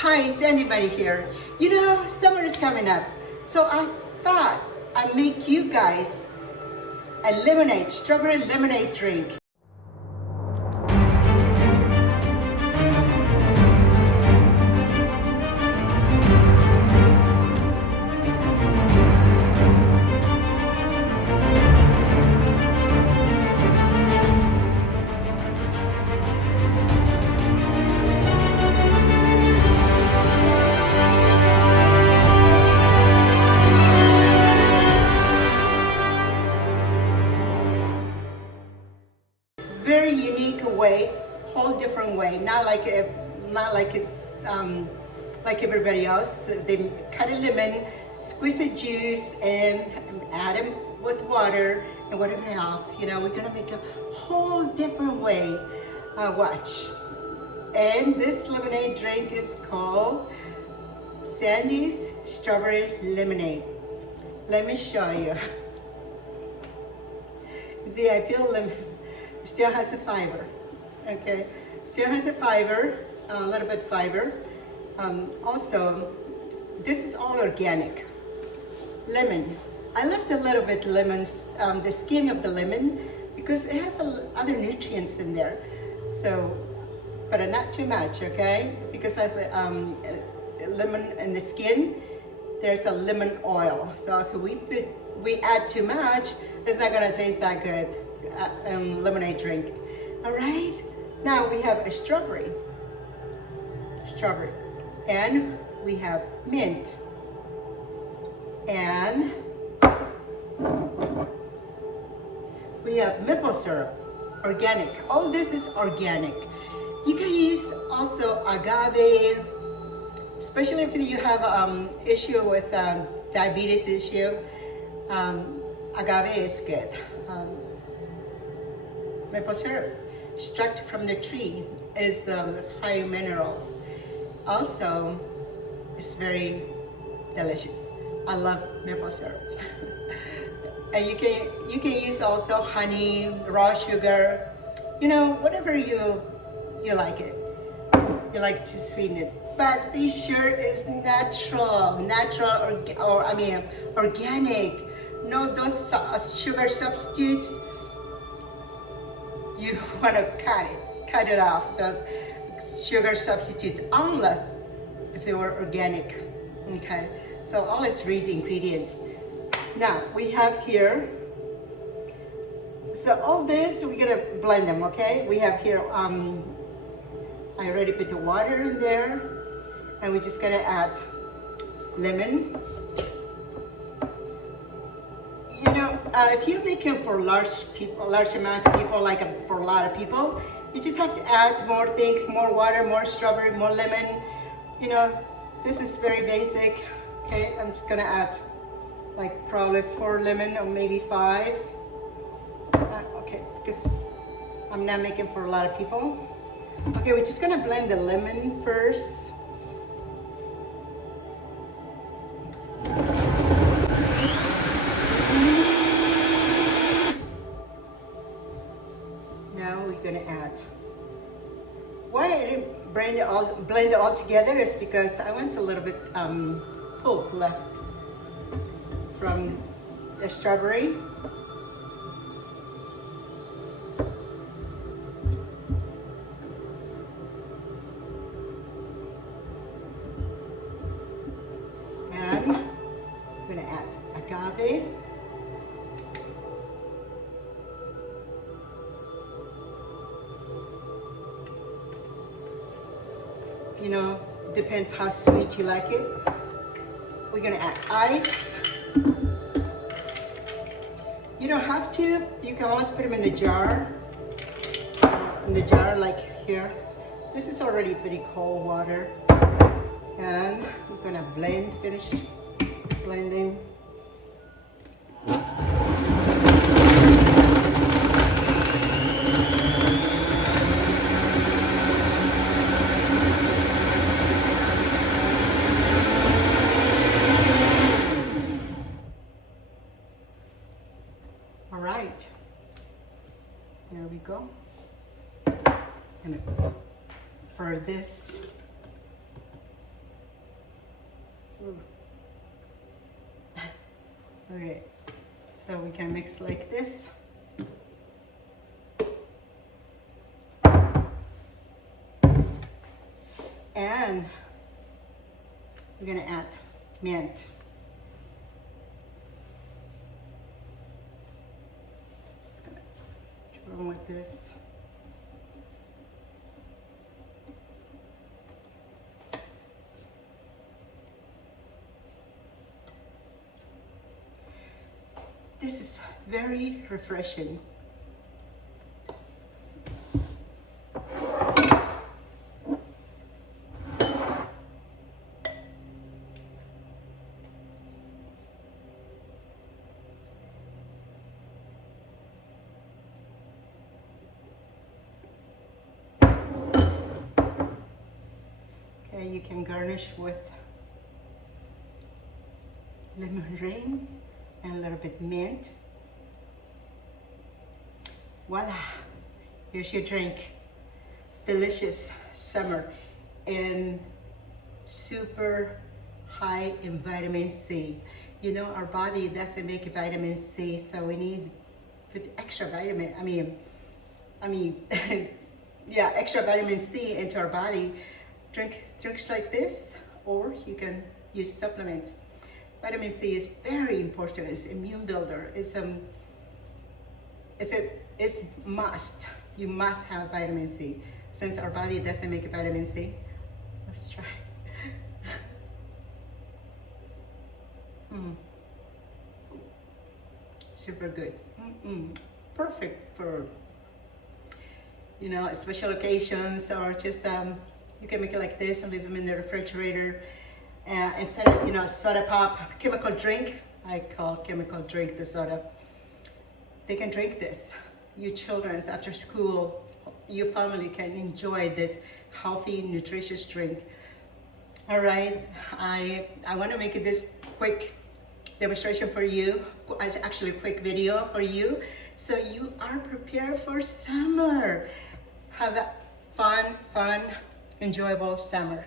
Hi, is anybody here? You know, summer is coming up, so I thought I'd make you guys a lemonade, strawberry lemonade drink. Very unique way, whole different way. Not like it's like everybody else. They cut a lemon, squeeze the juice, and add it with water and whatever else. You know, we're gonna make a whole different way. Watch. And this lemonade drink is called Sandy's Strawberry Lemonade. Let me show you. See, I feel lemon. Still has a fiber, okay? Still has a fiber, a little bit fiber. Also, this is all organic. Lemon. I left a little bit lemons, the skin of the lemon, because it has other nutrients in there. So, but not too much, okay? Because as a lemon in the skin, there's a lemon oil. So if we add too much, it's not gonna taste that good. Lemonade drink. All right, now we have a strawberry, and we have mint, and we have maple syrup, organic. All this is organic. You can use also agave, especially if you have issue with diabetes issue. Agave is good. Maple syrup, extract from the tree, is high minerals. Also, it's very delicious. I love maple syrup. And you can use also honey, raw sugar, you know, whatever you like it. You like to sweeten it, but be sure it's natural, organic. No, those sugar substitutes. You want to cut it off, those sugar substitutes, unless if they were organic. Okay, so always read the ingredients. Now we have here, so all this we're gonna blend them. Okay, we have here I already put the water in there, and we're just gonna add lemon. You know, if you're making for large amount of people, like for a lot of people, you just have to add more things, more water, more strawberry, more lemon. You know, this is very basic. Okay, I'm just gonna add like probably 4 lemon or maybe 5. Okay, because I'm not making for a lot of people. Okay, we're just gonna blend the lemon first. Gonna add. Why I didn't blend it all together is because I want a little bit pulp left from the strawberry. And I'm gonna add agave. You know, depends how sweet you like it. We're gonna add ice. You don't have to. You can always put them in the jar. Like here. This is already pretty cold water. And we're gonna finish blending. All right, there we go. And for this, Okay, so we can mix like this. And we're gonna add mint. Just gonna stir with this. This is very refreshing. Okay, you can garnish with lemon rain and a little bit mint. Voila, here's your drink. Delicious summer and super high in vitamin C. You know, our body doesn't make vitamin C, so we need put extra vitamin. I mean, yeah, extra vitamin C into our body. Drink drinks like this, or you can use supplements. Vitamin C is very important. It's immune builder. It's must. You must have vitamin C. Since our body doesn't make vitamin C, let's try. Super good. Perfect for, you know, special occasions, or just you can make it like this and leave them in the refrigerator. Instead of, you know, soda pop, chemical drink, I call chemical drink the soda. They can drink this. You children after school, your family can enjoy this healthy, nutritious drink. All right, I want to make this quick demonstration for you, as actually a quick video for you, so you are prepared for summer. Have a fun, enjoyable summer.